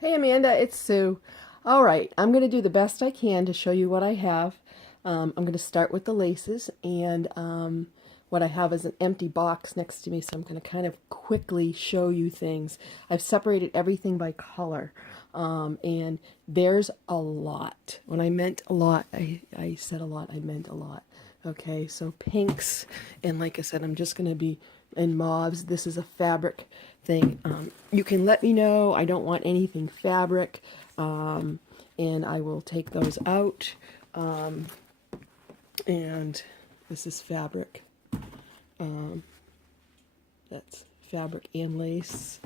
Hey Amanda, it's Sue. All right, I'm going to do the best I can to show you what I have. I'm going to start with the laces, and what I have is an empty box next to me, so I'm going to kind of quickly show you things. I've separated everything by color, and there's a lot. When I meant a lot, I said a lot, I meant a lot. Okay, so pinks, and like I said, I'm just going to be in mauves. This is a fabric thing. You can let me know. I don't want anything fabric, and I will take those out. And this is fabric. That's fabric and lace.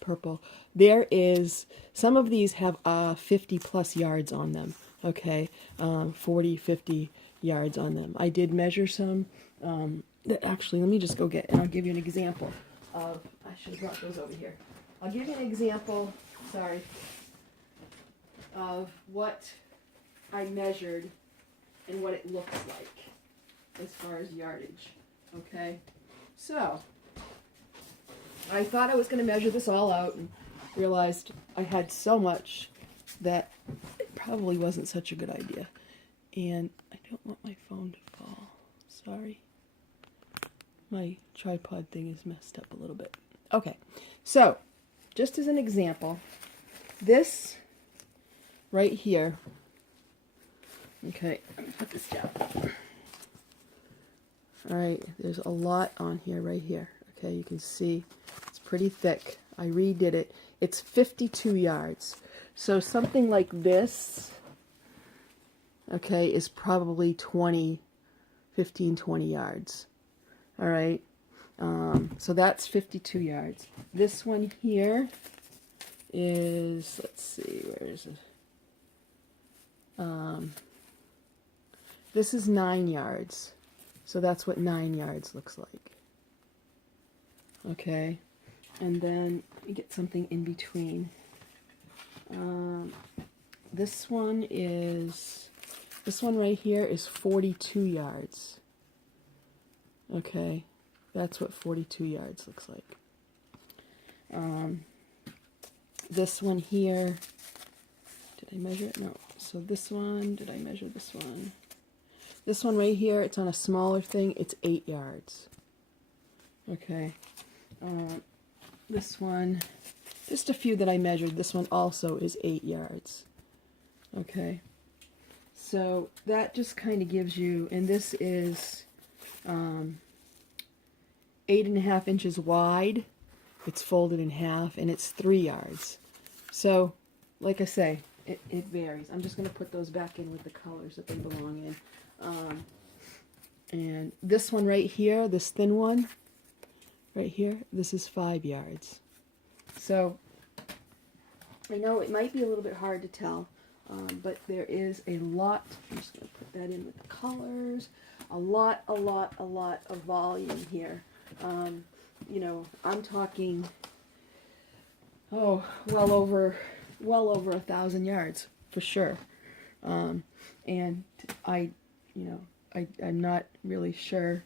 Purple. There is, some of these have 50 plus yards on them. Okay, 40, 50 yards on them. I did measure some. Actually, let me just go get, and I'll give you an example of, I should have brought those over here. I'll give you an example, sorry, of what I measured and what it looks like as far as yardage. Okay, so I thought I was going to measure this all out and realized I had so much that it probably wasn't such a good idea. And I don't want my phone to fall. Sorry. My tripod thing is messed up a little bit. Okay, so just as an example, this right here, okay, let me put this down. All right, there's a lot on here, right here. Okay, you can see it's pretty thick. I redid it. It's 52 yards. So something like this, okay, is probably 15, 20 yards. All right, so that's 52 yards. This one here is, let's see, where is it? This is 9 yards. So that's what 9 yards looks like. Okay, and then you get something in between. This one right here is 42 yards. Okay, that's what 42 yards looks like. This one here, did I measure it? No. So this one, did I measure this one? This one right here, it's on a smaller thing, it's 8 yards. Okay. This one, just a few that I measured, this one also is 8 yards. Okay. So that just kind of gives you, and this is 8.5 inches wide. It's folded in half, and it's 3 yards. So, like I say, it varies. I'm just going to put those back in with the colors that they belong in. And this one right here, this thin one, right here, this is 5 yards. So, I know it might be a little bit hard to tell, but there is a lot, I'm just going to put that in with the colors, a lot of volume here. You know, I'm talking, oh, well over 1,000 yards for sure. And I'm not really sure,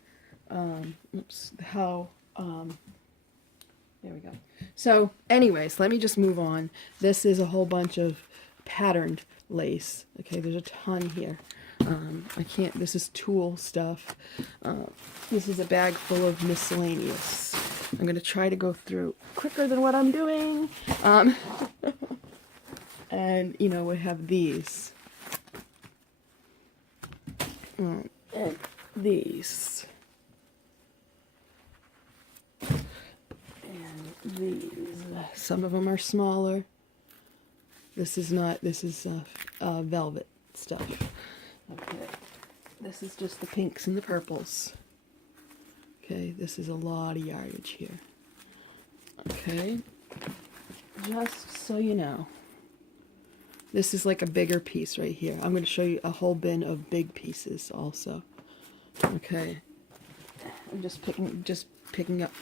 how, there we go. So anyways, let me just move on. This is a whole bunch of patterned lace. Okay, there's a ton here. This is tulle stuff. This is a bag full of miscellaneous. I'm going to try to go through quicker than what I'm doing. And, you know, we have these. And these. And these. Some of them are smaller. This is not, this is velvet stuff. Okay. This is just the pinks and the purples. Okay, this is a lot of yardage here. Okay, just so you know, this is like a bigger piece right here. I'm going to show you a whole bin of big pieces also. Okay, I'm just picking up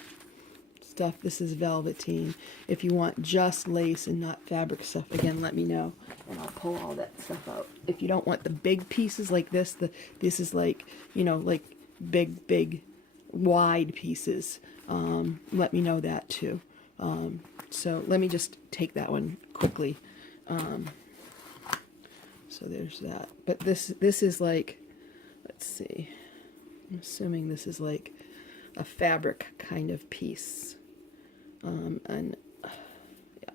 stuff. This is velveteen. If you want just lace and not fabric stuff, again, let me know, and I'll pull all that stuff out. If you don't want the big pieces like this, this is like, you know, like big wide pieces, let me know that too. So let me just take that one quickly. So there's that. But this is like, let's see, I'm assuming this is like a fabric kind of piece. And yeah,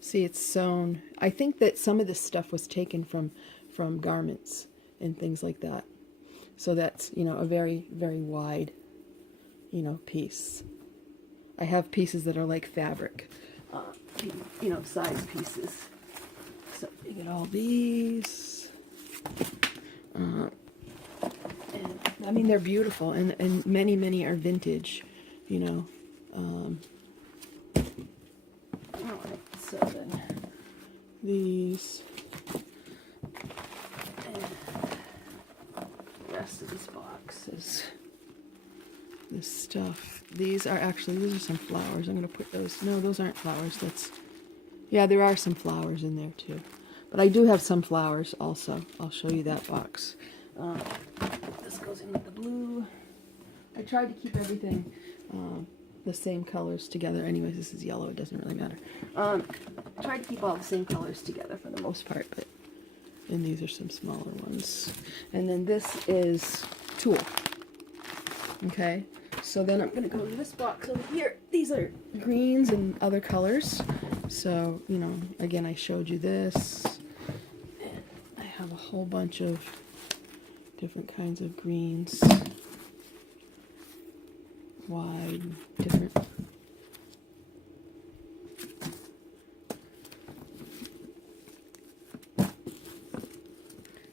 see, it's sewn. I think that some of this stuff was taken from garments and things like that. So that's, you know, a very, very wide, you know, piece. I have pieces that are like fabric, you know, size pieces. So you get all these. And, I mean, they're beautiful, and many are vintage, you know. Alright, so then these, and the rest of this box is this stuff. These are some flowers. I'm going to put those, no, those aren't flowers. That's, yeah, there are some flowers in there too. But I do have some flowers also. I'll show you that box. This goes in with the blue. I tried to keep everything the same colors together. Anyways, this is yellow. It doesn't really matter. I tried to keep all the same colors together for the most part. And these are some smaller ones. And then this is tulle. Okay. So then I'm going to go to this box over here. These are greens and other colors. So, you know, again, I showed you this. And I have a whole bunch of different kinds of greens. Wide, different.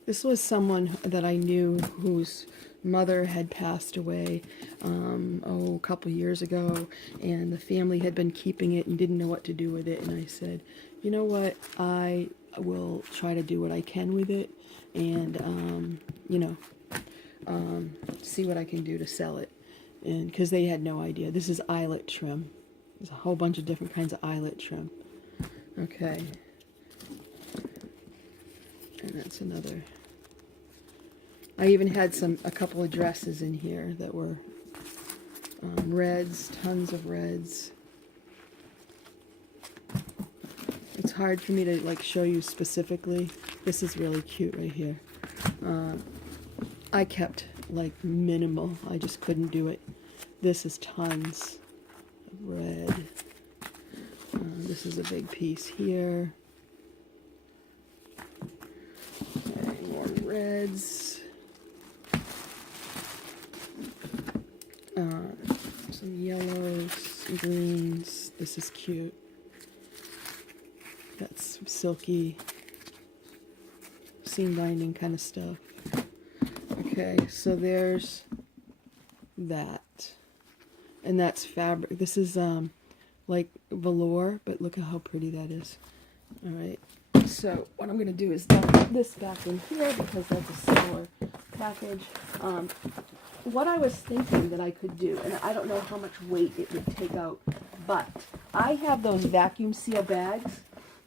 This was someone that I knew whose mother had passed away a couple years ago, and the family had been keeping it and didn't know what to do with it. And I said, you know what, I will try to do what I can with it, and you know, see what I can do to sell it. And because they had no idea. This is eyelet trim. There's a whole bunch of different kinds of eyelet trim. Okay, and that's another. I even had a couple of dresses in here that were reds, tons of reds. It's hard for me to like show you specifically. This is really cute right here. I kept like minimal. I just couldn't do it. This is tons of red. This is a big piece here. Okay, more reds. Some yellows, some greens. This is cute. That's silky seam binding kind of stuff. Okay, so there's that. And that's fabric. This is like velour, but look at how pretty that is. Alright, so what I'm going to do is dump this back in here because that's a similar package. What I was thinking that I could do, and I don't know how much weight it would take out, but I have those vacuum seal bags,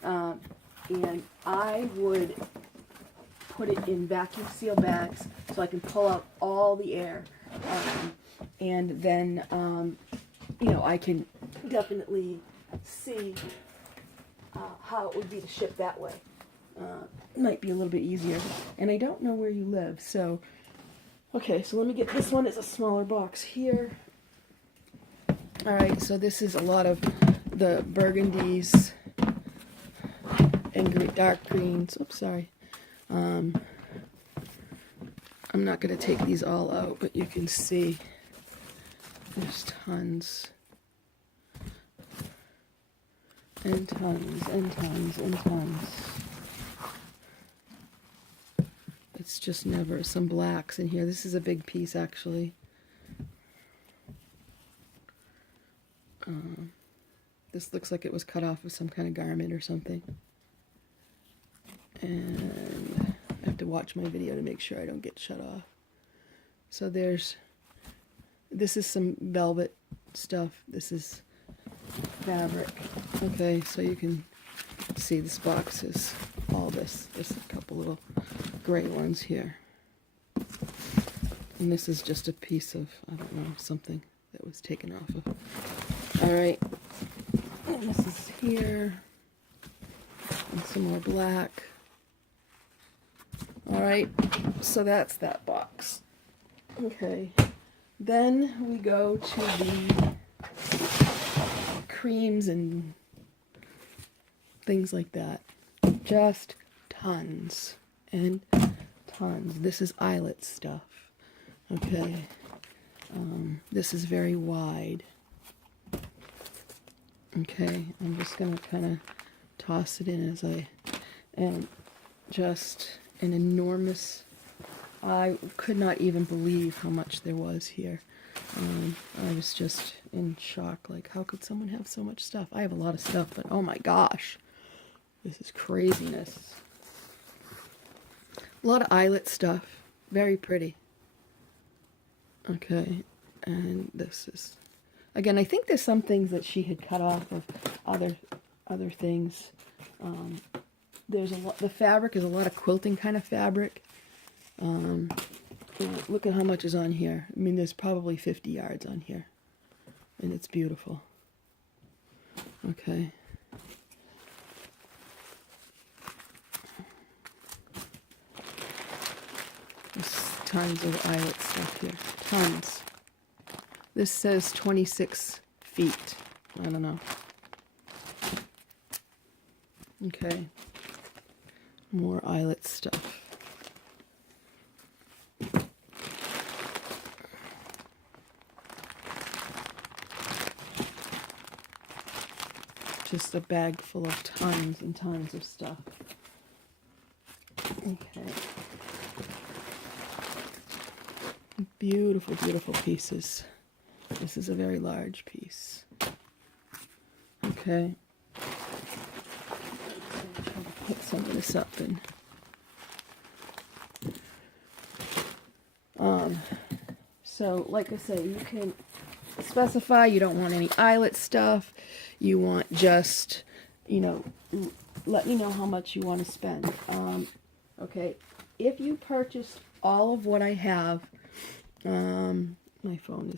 and I would put it in vacuum seal bags so I can pull out all the air, and then you know, I can definitely see how it would be to ship that way. Might be a little bit easier, and I don't know where you live, so okay, so let me get this one as a smaller box here. Alright, so this is a lot of the burgundies and dark greens. Oops, sorry. I'm not going to take these all out, but you can see there's tons. And tons, and tons, and tons. It's just never. Some blacks in here. This is a big piece, actually. This looks like it was cut off of some kind of garment or something. And I have to watch my video to make sure I don't get shut off. So this is some velvet stuff. This is fabric. Okay, so you can see this box is all this. There's a couple little gray ones here. And this is just a piece of, I don't know, something that was taken off of. Alright. And this is here. And some more black. Alright, so that's that box. Okay, then we go to the creams and things like that. Just tons and tons. This is eyelet stuff. Okay, this is very wide. Okay, I'm just going to kind of toss it in as and just an enormous, I could not even believe how much there was here. I was just in shock, like how could someone have so much stuff? I have a lot of stuff, but oh my gosh, this is craziness. A lot of eyelet stuff, very pretty. Okay, and this is, again, I think there's some things that she had cut off of other things. There's a lot, the fabric is a lot of quilting kind of fabric. Look at how much is on here. I mean, there's probably 50 yards on here. And it's beautiful. Okay. There's tons of eyelet stuff here. Tons. This says 26 feet. I don't know. Okay. More eyelet stuff. Just a bag full of tons and tons of stuff. Okay. Beautiful, beautiful pieces. This is a very large piece. Okay. Put some of this up and so like I say, you can specify you don't want any eyelet stuff, you want just, you know, let me know how much you want to spend. Okay, if you purchase all of what I have, my phone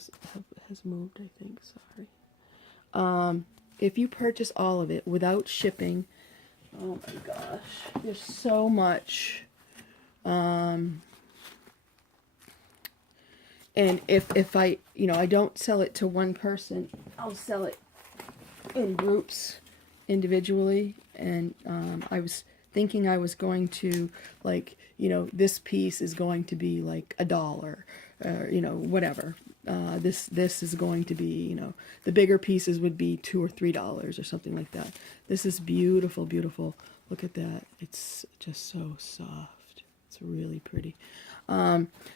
has moved, I think, sorry. If you purchase all of it without shipping, oh my gosh, there's so much. And if I, you know, I don't sell it to one person, I'll sell it in groups individually. And I was thinking I was going to, like, you know, this piece is going to be like $1, or, you know, whatever. This is going to be, you know, the bigger pieces would be $2 or $3 or something like that. This is beautiful, beautiful. Look at that. It's just so soft. It's really pretty.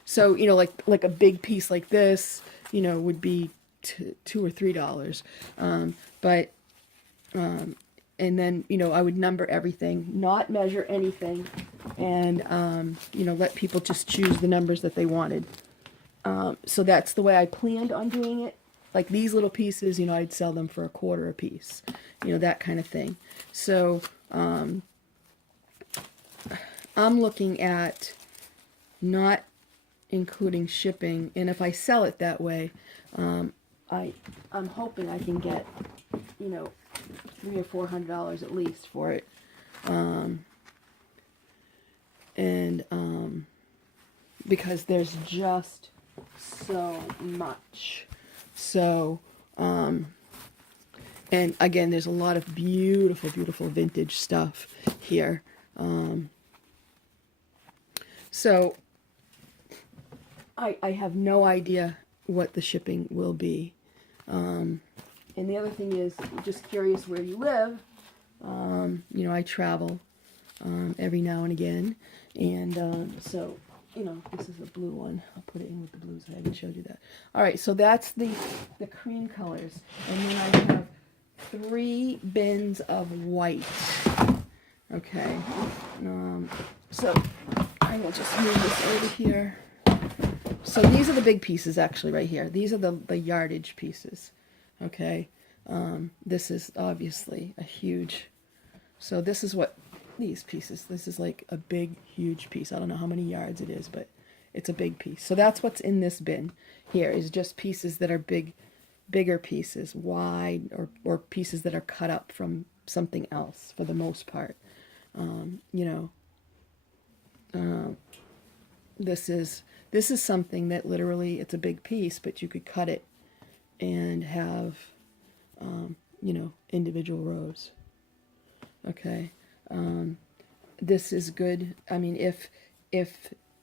So, you know, like a big piece like this, you know, would be $2 or $3. And then, you know, I would number everything, not measure anything, and, you know, let people just choose the numbers that they wanted. So that's the way I planned on doing it. Like these little pieces, you know, I'd sell them for $1/4 a piece, you know, that kind of thing. So, I'm looking at not including shipping, and if I sell it that way, I'm hoping I can get, you know, $300 or $400 at least for it, because there's just so much. So, and again, there's a lot of beautiful, beautiful vintage stuff here. So I have no idea what the shipping will be. And the other thing is, just curious where you live. You know, I travel every now and again. And so, you know, this is a blue one. I'll put it in with the blues. I haven't showed you that. All right, so that's the cream colors. And then I have 3 bins of white. Okay. So I will just move this over here. So these are the big pieces, actually, right here. These are the yardage pieces. Okay. This is obviously a huge. So this is what these pieces. This is like a big, huge piece. I don't know how many yards it is, but it's a big piece. So that's what's in this bin here, is just pieces that are big bigger pieces, wide, or pieces that are cut up from something else for the most part. You know, this is something that literally, it's a big piece, but you could cut it and have, you know, individual rows. Okay. This is good. I mean, if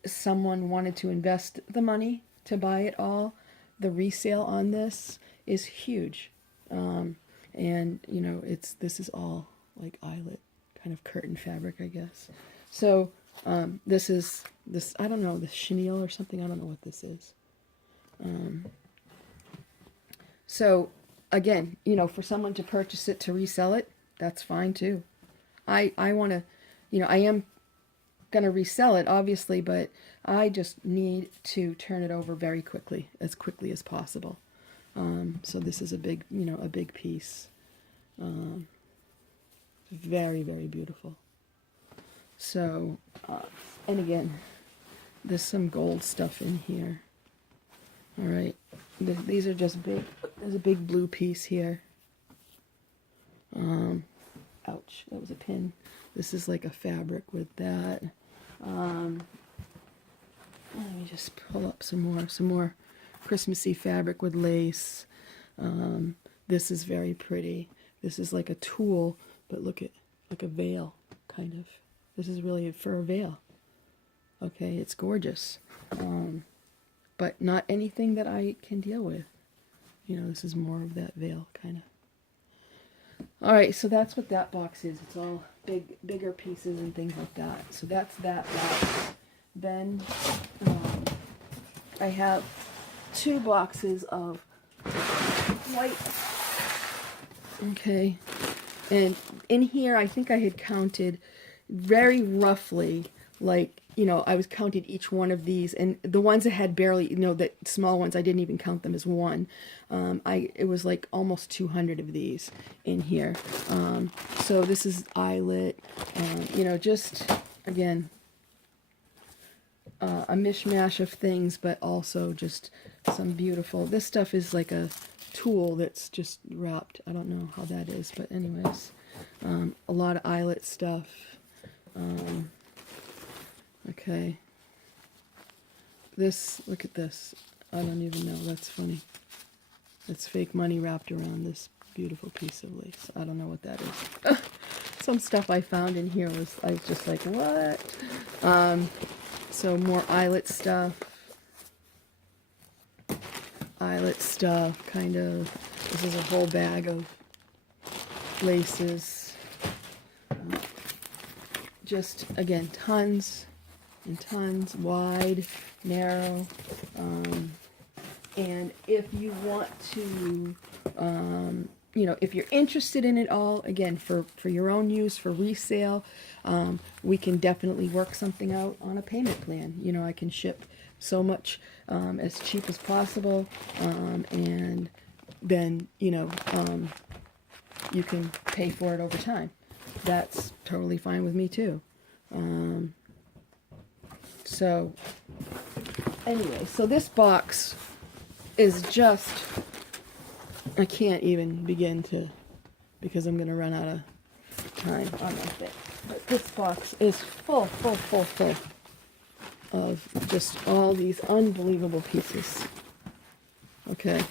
someone wanted to invest the money to buy it all, the resale on this is huge. And you know, this is all like eyelet kind of curtain fabric, I guess. So this is I don't know, this chenille or something. I don't know what this is. So again, you know, for someone to purchase it to resell it, that's fine too. I want to, you know, I am going to resell it, obviously, but I just need to turn it over very quickly as possible. So this is a big, you know, a big piece. Very, very beautiful. So, and again, there's some gold stuff in here. All right. These are just big. There's a big blue piece here. Ouch, that was a pin. This is like a fabric with that. Let me just pull up some more Christmassy fabric with lace. This is very pretty. This is like a tulle, but look at, like a veil, kind of. This is really for a veil. Okay, it's gorgeous. But not anything that I can deal with. You know, this is more of that veil, kind of. All right, so that's what that box is. It's all bigger pieces and things like that. So that's that box. Then I have 2 boxes of white. Okay, and in here I think I had counted very roughly, like, you know, I was counted each one of these, and the ones that had barely, you know, the small ones, I didn't even count them as one. It was like almost 200 of these in here. So this is eyelet, you know, just, again, a mishmash of things, but also just some beautiful, this stuff is like a tulle that's just wrapped. I don't know how that is, but anyways, a lot of eyelet stuff. Okay. This, look at this. I don't even know. That's funny. It's fake money wrapped around this beautiful piece of lace. I don't know what that is. Some stuff I found in here I was just like, what? So more eyelet stuff. Eyelet stuff, kind of. This is a whole bag of laces. Just, again, tons and tons, wide, narrow, and if you want to, you know, if you're interested in it all, again, for your own use, for resale, we can definitely work something out on a payment plan. You know, I can ship so much as cheap as possible, and then, you know, you can pay for it over time. That's totally fine with me too. So anyway, so this box is just, I can't even begin to, because I'm going to run out of time on that bit. But this box is full of just all these unbelievable pieces. Okay,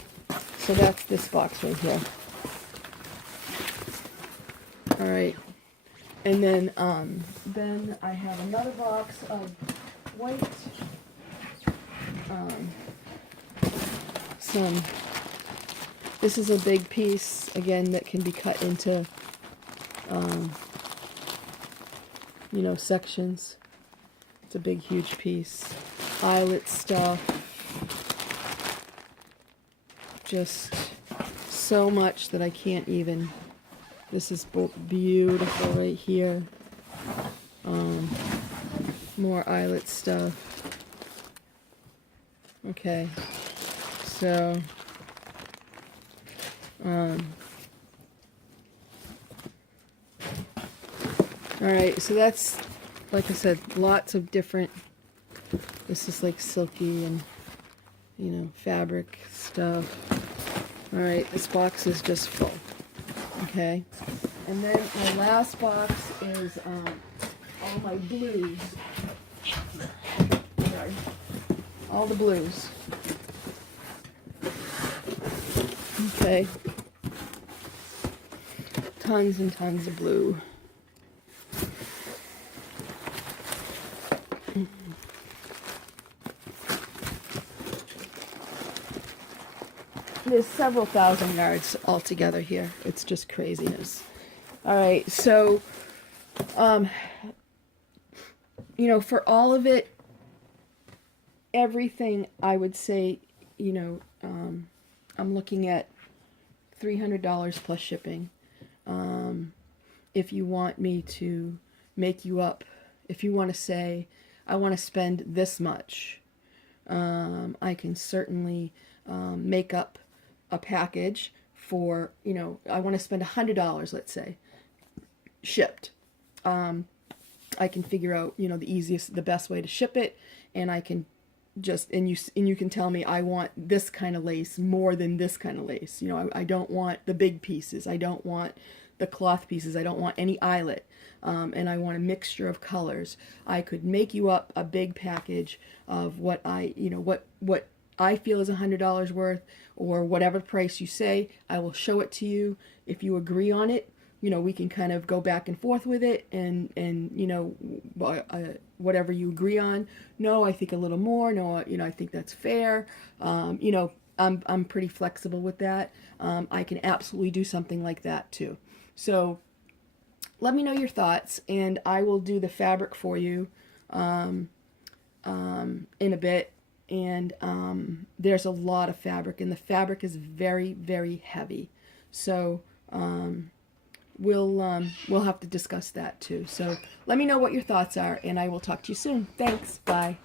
so that's this box right here. All right. And then I have another box of white, this is a big piece, again, that can be cut into, you know, sections. It's a big, huge piece. Eyelet stuff. Just so much that I can't even. This is beautiful right here. More eyelet stuff. Okay, so all right, so that's, like I said, lots of different, this is like silky and, you know, fabric stuff. All right, this box is just full. Okay, and then my last box is all my blues. Sorry. All the blues. Okay. Tons and tons of blue. There's several thousand yards altogether here. It's just craziness. All right, so, you know, for all of it, everything, I would say, you know, I'm looking at $300 plus shipping. If you want me to make you up, if you want to say, I want to spend this much, I can certainly make up a package for, you know, I want to spend $100, let's say, shipped. I can figure out, you know, the best way to ship it, and I can just, and you can tell me, I want this kind of lace more than this kind of lace. You know, I don't want the big pieces. I don't want the cloth pieces. I don't want any eyelet. And I want a mixture of colors. I could make you up a big package of what what I feel is $100 worth, or whatever price you say. I will show it to you. If you agree on it, you know, we can kind of go back and forth with it, and you know, whatever you agree on. No, I think a little more. No, you know, I think that's fair. You know, I'm pretty flexible with that. I can absolutely do something like that too. So let me know your thoughts, and I will do the fabric for you in a bit. And there's a lot of fabric, and the fabric is very, very heavy. So we'll have to discuss that too. So let me know what your thoughts are, and I will talk to you soon. Thanks. Bye.